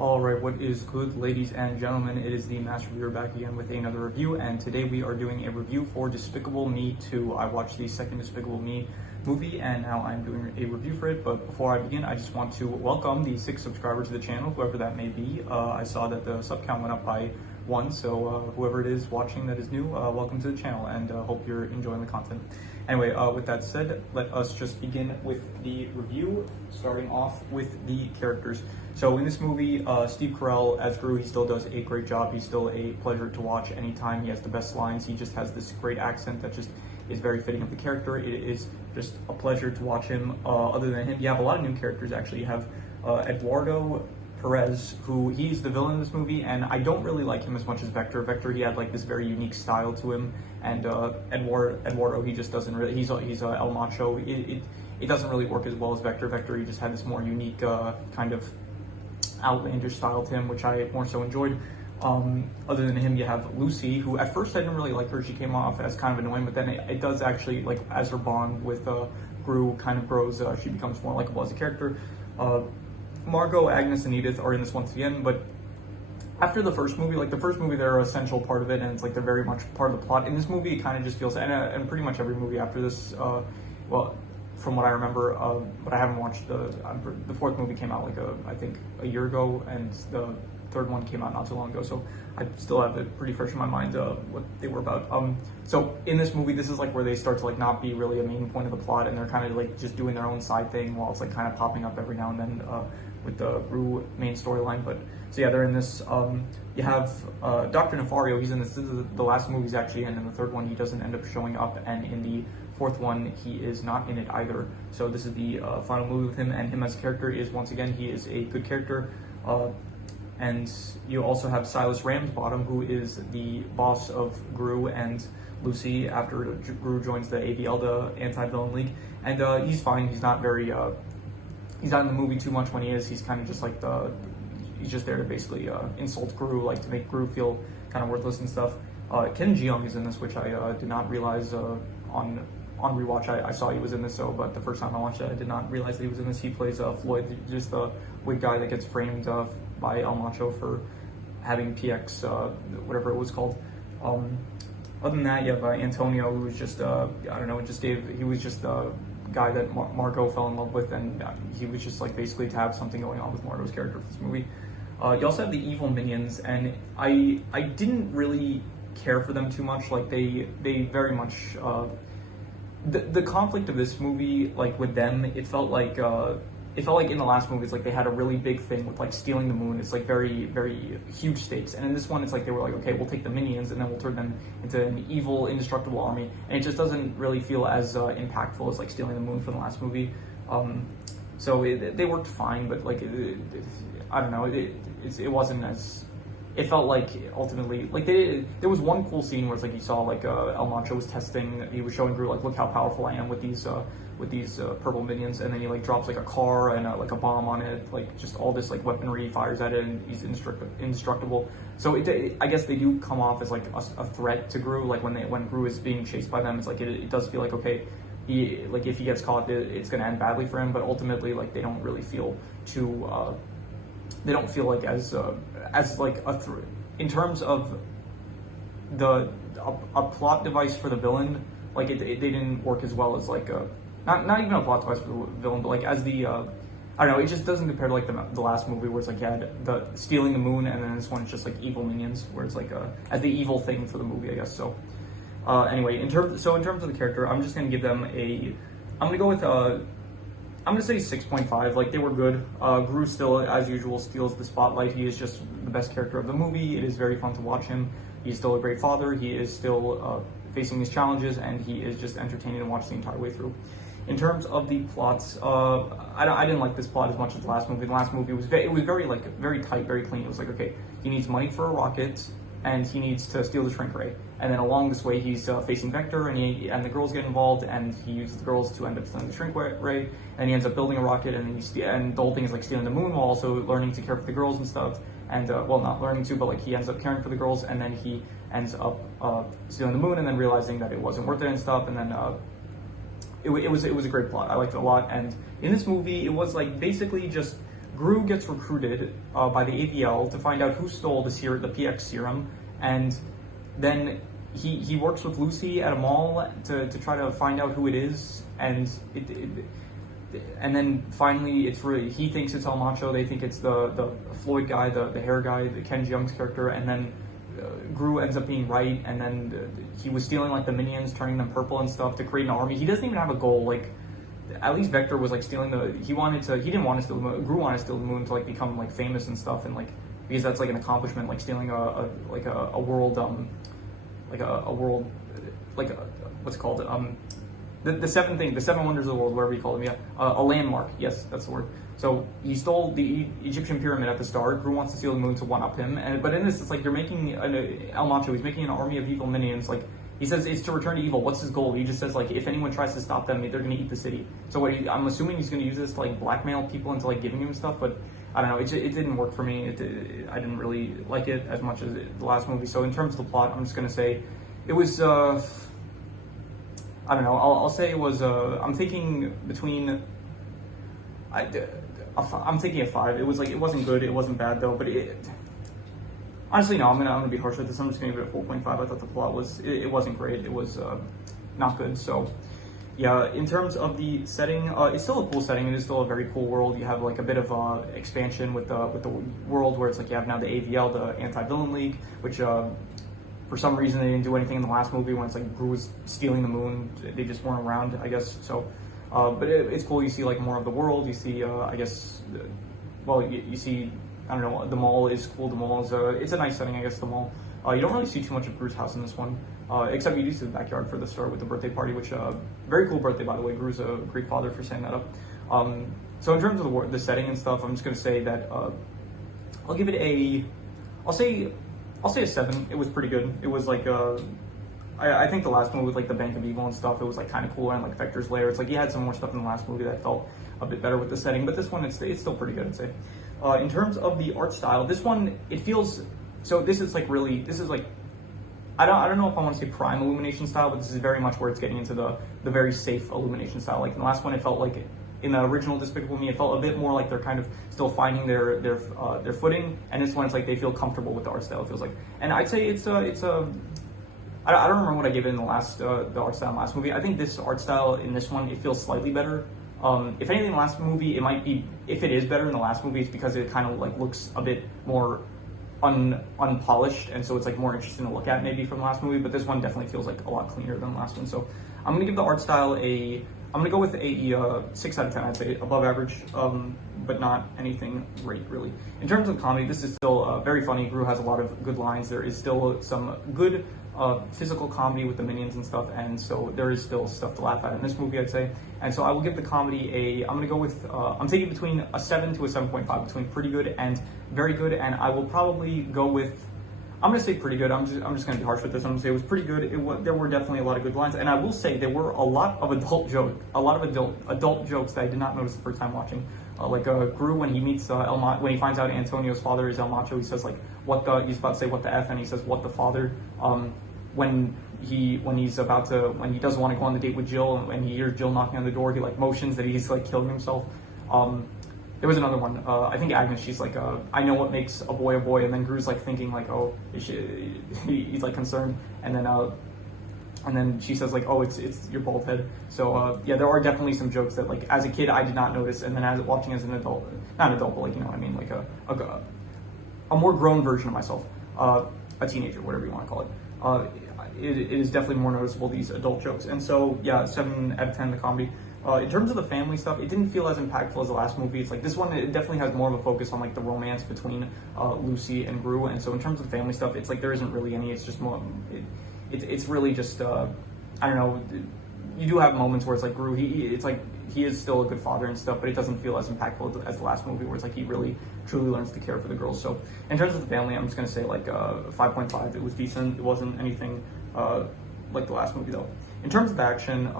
Alright, what is good, ladies and gentlemen? It is the Master Reviewer back again with another review, and today we are doing a review for Despicable Me 2. I watched the second Despicable Me movie, and now I'm doing a review for it. But before I begin, I just want to welcome the 6 subscribers to the channel, whoever that may be. I saw that the sub count went up by 1, so whoever it is watching that is new, welcome to the channel, and hope you're enjoying the content. Anyway, with that said, let us just begin with the review, starting off with the characters. So in this movie, Steve Carell as Gru, he still does a great job. He's still a pleasure to watch anytime. He has the best lines. He just has this great accent that just is very fitting of the character. It is just a pleasure to watch him. Other than him, you have a lot of new characters, actually. You have Eduardo Perez, who he's the villain in this movie, and I don't really like him as much as Vector. Vector, he had like this very unique style to him, and Eduardo, he just doesn't really, he's El Macho. It doesn't really work as well as Vector. Vector, he just had this more unique kind of outlandish style to him, which I more so enjoyed. Other than him, you have Lucy, who at first I didn't really like her. She came off as kind of annoying, but then it does actually, like, as her bond with Gru kind of grows, she becomes more likable as a character. Margot, Agnes, and Edith are in this once again, but after the first movie, like the first movie, they're an essential part of it, and it's like they're very much part of the plot. In this movie, it kind of just feels, and pretty much every movie after this, well, from what I remember, but I haven't watched the fourth movie came out like I think a year ago, and the third one came out not too long ago, so I still have it pretty fresh in my mind what they were about. So in this movie, this is like where they start to like not be really a main point of the plot, and they're kind of like just doing their own side thing while it's like kind of popping up every now and then with the Gru main storyline. But so yeah, they're in this. You have Dr. Nefario. He's in this. This is the last movie he's actually in the third one he doesn't end up showing up, and in the fourth one he is not in it either. So this is the final movie with him, and him as a character is, once again, he is a good character. And you also have Silas Ramsbottom, who is the boss of Gru and Lucy after Gru joins the AVL, the Anti-Villain League, and he's fine. He's not very he's not in the movie too much. When he is, he's kind of just like he's just there to basically insult Gru, like to make Gru feel kind of worthless and stuff. Ken Jeong is in this, which I did not realize on rewatch. I saw he was in this, but the first time I watched it, I did not realize that he was in this. He plays Floyd, just the weird guy that gets framed by El Macho for having PX, whatever it was called. Other than that, you have Antonio, who was just, I don't know, he was just the guy that Margot fell in love with, and he was just like basically to have something going on with Margot's character for this movie. You also have the evil minions, and I didn't really care for them too much. Like they very much, the conflict of this movie, like with them, it felt like in the last movie, it's like they had a really big thing with like stealing the moon. It's like very, very huge stakes. And in this one, it's like they were like, okay, we'll take the minions and then we'll turn them into an evil, indestructible army. And it just doesn't really feel as impactful as like stealing the moon from the last movie. So they worked fine, but like, I don't know, it wasn't as, it felt like ultimately, like there was one cool scene where it's like you saw like El Macho was testing, he was showing Gru like, look how powerful I am with these purple minions, and then he like drops like a car and like a bomb on it, like just all this like weaponry, fires at it, and he's indestructible. So I guess they do come off as like a threat to Gru. Like when Gru is being chased by them, it's like it does feel like, okay, like if he gets caught, it's gonna end badly for him. But ultimately, like they don't really feel too. They don't feel like as like a threat in terms of a plot device for the villain. Like they didn't work as well as like not even a plot device for the villain, but like as the I don't know, it just doesn't compare to like the last movie where it's like you had the stealing the moon, and then this one's just like evil minions, where it's like as the evil thing for the movie, I guess. So anyway, in terms of the character, I'm just gonna give them I'm gonna go with I'm gonna say 6.5. Like they were good. Gru still, as usual, steals the spotlight. He is just the best character of the movie. It is very fun to watch him. He's still a great father. He is still facing these challenges, and he is just entertaining to watch the entire way through. In terms of the plots, I didn't like this plot as much as the last movie. The last movie was very like very tight, very clean. It was like, okay, he needs money for a rocket, and he needs to steal the shrink ray. And then along this way, he's facing Vector, and the girls get involved, and he uses the girls to end up stealing the shrink ray. And he ends up building a rocket, and and the whole thing is like stealing the moon while also learning to care for the girls and stuff. And well, not learning to, but like he ends up caring for the girls, and then he ends up stealing the moon, and then realizing that it wasn't worth it and stuff. And then it was a great plot. I liked it a lot. And in this movie, it was like basically just Gru gets recruited by the AVL to find out who stole the PX serum, and then he works with Lucy at a mall to try to find out who it is, and and then finally he thinks it's El Macho, they think it's the Floyd guy, the hair guy, the Ken Jeong's character, and then Gru ends up being right, and then he was stealing like the minions, turning them purple and stuff to create an army. He doesn't even have a goal, like at least Vector was like stealing he didn't want to steal the moon, Gru wanted to steal the moon to like become like famous and stuff, and like because that's like an accomplishment, like stealing a world what's it called, the seven wonders of the world, whatever you call them, yeah, a landmark, yes, that's the word. So he stole the Egyptian pyramid at the start. Gru wants to steal the moon to one-up him, but in this, it's like you're making El Macho, he's making an army of evil minions. Like he says, it's to return to evil. What's his goal? He just says like if anyone tries to stop them, they're going to eat the city. So I'm assuming he's going to use this to like blackmail people into like giving him stuff, but I don't know, it didn't work for me. I didn't really like it as much as the last movie. So in terms of the plot, I'm just going to say it was, I don't know, I'll say it was, I'm thinking between, I'm thinking a 5. It was like, it wasn't good, it wasn't bad though, but honestly, no, I'm gonna be harsh with this. I'm just gonna give it a 4.5. I thought the plot it wasn't great. It was not good. So yeah, in terms of the setting, it's still a cool setting. It is still a very cool world. You have like a bit of expansion with the world, where it's like you have now the AVL, the Anti-Villain League, which for some reason they didn't do anything in the last movie when it's like Gru was stealing the moon. They just weren't around, I guess. So, but it's cool. You see like more of the world. You see, I guess, you see. I don't know, the mall is cool. The mall is it's a nice setting, I guess, the mall. You don't really see too much of Gru's house in this one, except you do see the backyard for the start with the birthday party, which, very cool birthday, by the way. Gru's a great father for setting that up. So in terms of the setting and stuff, I'm just going to say that, I'll give it I'll say a 7. It was pretty good. It was like, I think the last movie with like the Bank of Evil and stuff, it was like kind of cooler, and like Vector's Lair. It's like you had some more stuff in the last movie that felt a bit better with the setting, but this one, it's still pretty good, I'd say. In terms of the art style, this one, it feels, so this is like, I don't know if I want to say prime illumination style, but this is very much where it's getting into the very safe illumination style. Like in the last one, it felt like, in the original Despicable Me, it felt a bit more like they're kind of still finding their footing, and this one, it's like they feel comfortable with the art style, it feels like. And I'd say I don't remember what I gave it in the art style in the last movie. I think this art style in this one, it feels slightly better. If anything, in the last movie, it might be, if it is better in the last movie, it's because it kind of like looks a bit more unpolished, and so it's like more interesting to look at maybe from the last movie, but this one definitely feels like a lot cleaner than the last one. So I'm gonna give the art style I'm gonna go with a 6 out of 10, I'd say, above average, but not anything great, really. In terms of comedy, this is still very funny. Gru has a lot of good lines. There is still some good physical comedy with the minions and stuff, and so there is still stuff to laugh at in this movie, I'd say. And so I will give the comedy I'm gonna go with, I'm thinking between a 7 to a 7.5, between pretty good and very good, and I will probably go with, I'm gonna say pretty good. I'm just gonna be harsh with this. I'm gonna say it was pretty good. There were definitely a lot of good lines, and I will say there were a lot of adult jokes that I did not notice the first time watching. Like Gru, when he meets when he finds out Antonio's father is El Macho, he says like he's about to say what the F, and he says what the father. When he doesn't want to go on the date with Jill, and when he hears Jill knocking on the door, he like motions that he's like killing himself. There was another one. I think Agnes, she's like, I know what makes a boy, and then Gru's like thinking like, oh, he's like concerned, and then she says like, oh, it's your bald head. So yeah, there are definitely some jokes that like as a kid I did not notice, and then as watching as an adult, not an adult, but like, you know what I mean, like a more grown version of myself, a teenager, whatever you want to call it. It is definitely more noticeable, these adult jokes, and so yeah, 7 out of 10 the comedy. In terms of the family stuff, it didn't feel as impactful as the last movie. It's like this one, it definitely has more of a focus on like the romance between Lucy and Gru, and so in terms of the family stuff, it's like there isn't really any. It's just more, it's really just I don't know. You do have moments where it's like Gru, it's like he is still a good father and stuff, but it doesn't feel as impactful as the last movie, where it's like he really truly learns to care for the girls. So in terms of the family, I'm just gonna say like 5.5. It was decent. It wasn't anything like the last movie though. In terms of action,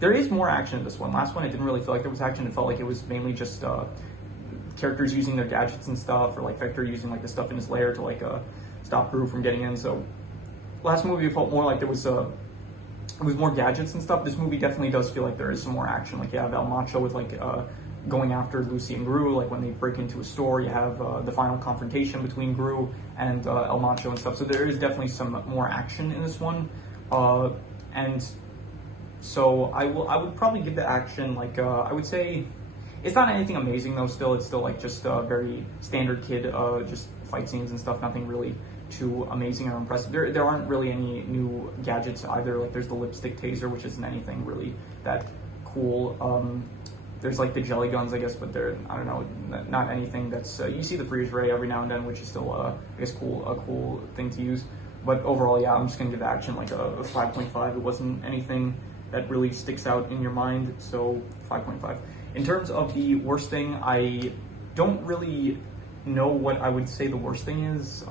there is more action in this one. Last one, it didn't really feel like there was action. It felt like it was mainly just characters using their gadgets and stuff, or like Vector using like the stuff in his lair to like stop Gru from getting in. So last movie, it felt more like there was it was more gadgets and stuff. This movie definitely does feel like there is some more action. Like you have El Macho with like going after Lucy and Gru, like when they break into a store. You have the final confrontation between Gru and El Macho and stuff. So there is definitely some more action in this one, and so I would probably give the action like I would say it's not anything amazing though. Still, it's still like just very standard kid just fight scenes and stuff. Nothing really too amazing or impressive. There aren't really any new gadgets either. Like there's the lipstick taser, which isn't anything really that cool. There's like the jelly guns, I guess, but they're, I don't know, not anything that's, you see the freeze ray every now and then, which is still, I guess, a cool thing to use. But overall, yeah, I'm just gonna give the action like a 5.5. It wasn't anything that really sticks out in your mind, so 5.5. In terms of the worst thing, I don't really know what I would say the worst thing is,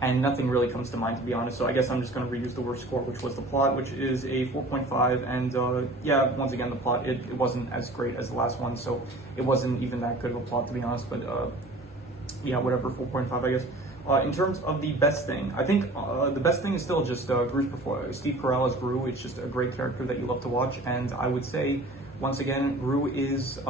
and nothing really comes to mind, to be honest. So I guess I'm just going to reuse the worst score, which was the plot, which is a 4.5. And yeah, once again, the plot, it wasn't as great as the last one, so it wasn't even that good of a plot, to be honest. But yeah, whatever, 4.5, I guess. In terms of the best thing, I think the best thing is still just Gru's performance. Steve Carell as Gru. It's just a great character that you love to watch. And I would say, once again, Gru is,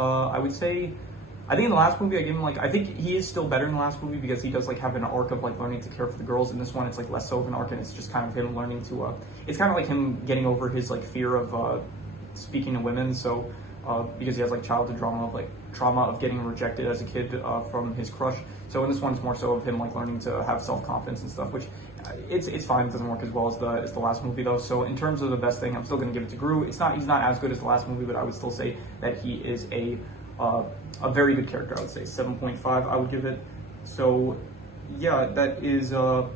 I think in the last movie I gave him like, I think he is still better in the last movie because he does like have an arc of like learning to care for the girls. In this one, it's like less so of an arc, and it's just kind of him learning to, it's kind of like him getting over his like fear of speaking to women. So because he has like childhood trauma of getting rejected as a kid from his crush. So in this one, it's more so of him like learning to have self-confidence and stuff, which it's fine. It doesn't work as well as the last movie though. So in terms of the best thing, I'm still going to give it to Gru. He's not as good as the last movie, but I would still say that he is a very good character. I would say 7.5 I would give it. So yeah, that is all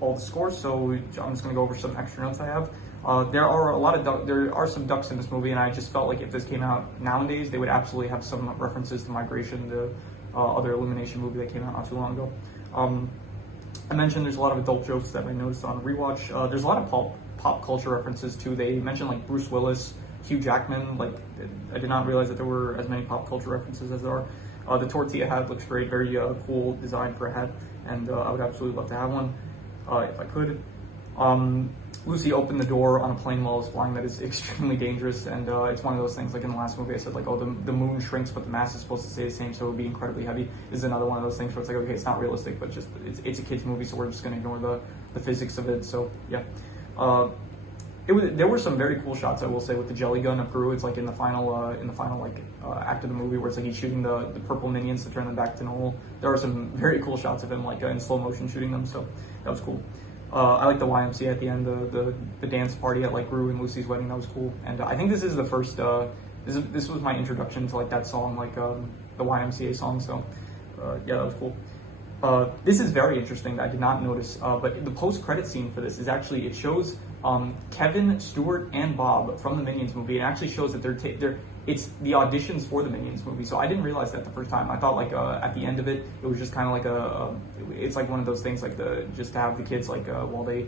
the scores. So I'm just going to go over some extra notes I have. There are some ducks in this movie, and I just felt like if this came out nowadays, they would absolutely have some references to Migration, the other elimination movie that came out not too long ago. I mentioned there's a lot of adult jokes that I noticed on rewatch. There's a lot of pop culture references too. They mentioned like Bruce Willis, Hugh Jackman. Like I did not realize that there were as many pop culture references as there are. The tortilla hat looks great, very cool design for a hat, and I would absolutely love to have one if I could. Lucy opened the door on a plane while it was flying. That is extremely dangerous, and it's one of those things, like in the last movie I said, like, oh, the moon shrinks, but the mass is supposed to stay the same, so it would be incredibly heavy. This is another one of those things where it's like, okay, it's not realistic, but just, it's a kid's movie, so we're just going to ignore the physics of it, so, yeah. There were some very cool shots, I will say, with the jelly gun of Gru. It's like in the final act of the movie where it's like he's shooting the purple minions to turn them back to normal. There are some very cool shots of him like in slow motion shooting them, so that was cool. I like the YMCA at the end, the dance party at like Gru and Lucy's wedding. That was cool. And I think this is the first. This was my introduction to like that song, like the YMCA song. So yeah, that was cool. This is very interesting. I did not notice, but the post-credit scene for this is actually, it shows Kevin, Stuart, and Bob from the Minions movie. It actually shows that it's the auditions for the Minions movie. So I didn't realize that the first time. I thought like at the end of it, it was just kind of like it's like one of those things like just to have the kids like while they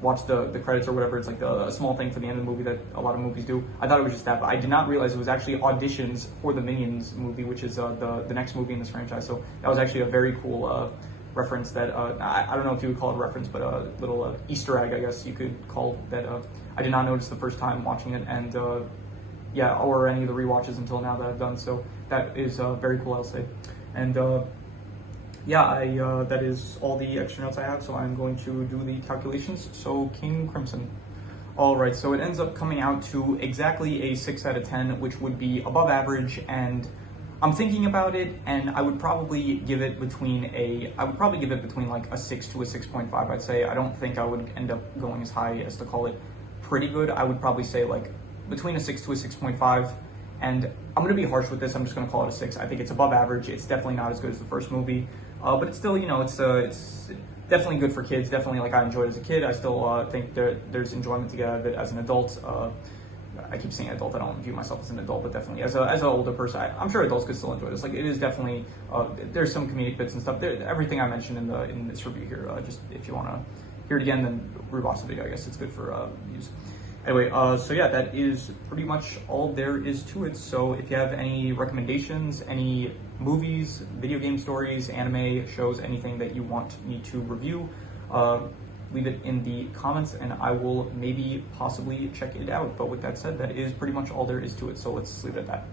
watch the credits or whatever. It's like a small thing for the end of the movie that a lot of movies do. I thought it was just that, but I did not realize it was actually auditions for the Minions movie, which is the next movie in this franchise. So that was actually a very cool reference that I don't know if you would call it a reference, but a little Easter egg, I guess you could call that I did not notice the first time watching it, and yeah, or any of the rewatches until now that I've done. So that is very cool, I'll say. And yeah, that is all the extra notes I have, so I'm going to do the calculations. So King Crimson. All right, so it ends up coming out to exactly a 6 out of 10, which would be above average, and I'm thinking about it, and I would probably give it between like a 6 to a 6.5, I'd say. I don't think I would end up going as high as to call it pretty good. I would probably say like between a 6 to a 6.5, and I'm going to be harsh with this. I'm just going to call it a 6. I think it's above average. It's definitely not as good as the first movie, but it's still, you know, it's definitely good for kids. Definitely, like, I enjoyed it as a kid. I still think there's enjoyment to get out of it as an adult. I keep saying adult. I don't view myself as an adult, but definitely as an older person, I'm sure adults could still enjoy this. Like, it is definitely there's some comedic bits and stuff. Everything I mentioned in this review here. Just if you want to hear it again, then rewatch the video. I guess it's good for views. Anyway, so yeah, that is pretty much all there is to it. So if you have any recommendations, any movies, video game stories, anime, shows, anything that you want me to review, leave it in the comments and I will maybe possibly check it out. But with that said, that is pretty much all there is to it. So let's leave it at that.